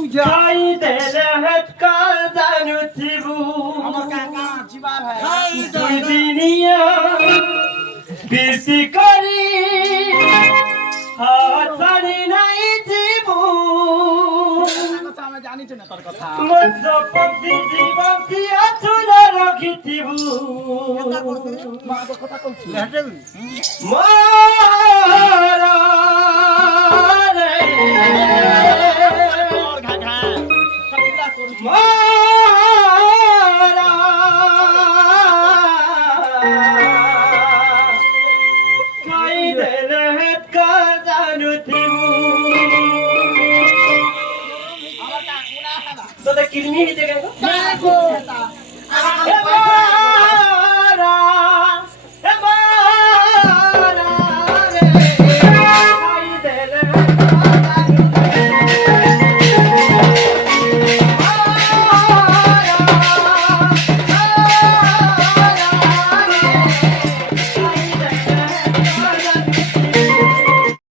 বুঝা খাই দেলে হেট কাল জানু থিবু আমার কাকা জিবার হয় দুই দিনিয়া বিসি করি হাত ছাড়ি নাই থিবু আমি জানি তো না তোর কথা মজপতি জীবতি আছুলা রাখি থিবু মা কথা কইছি মারা রে ঘা ঘা সবটা করছি মারা খাই দেলে হেট কাল জানু থিবু আমার কাকুনা খাবা তোদের কিডনি হিতে গেল কাকু এবারা এবারা রে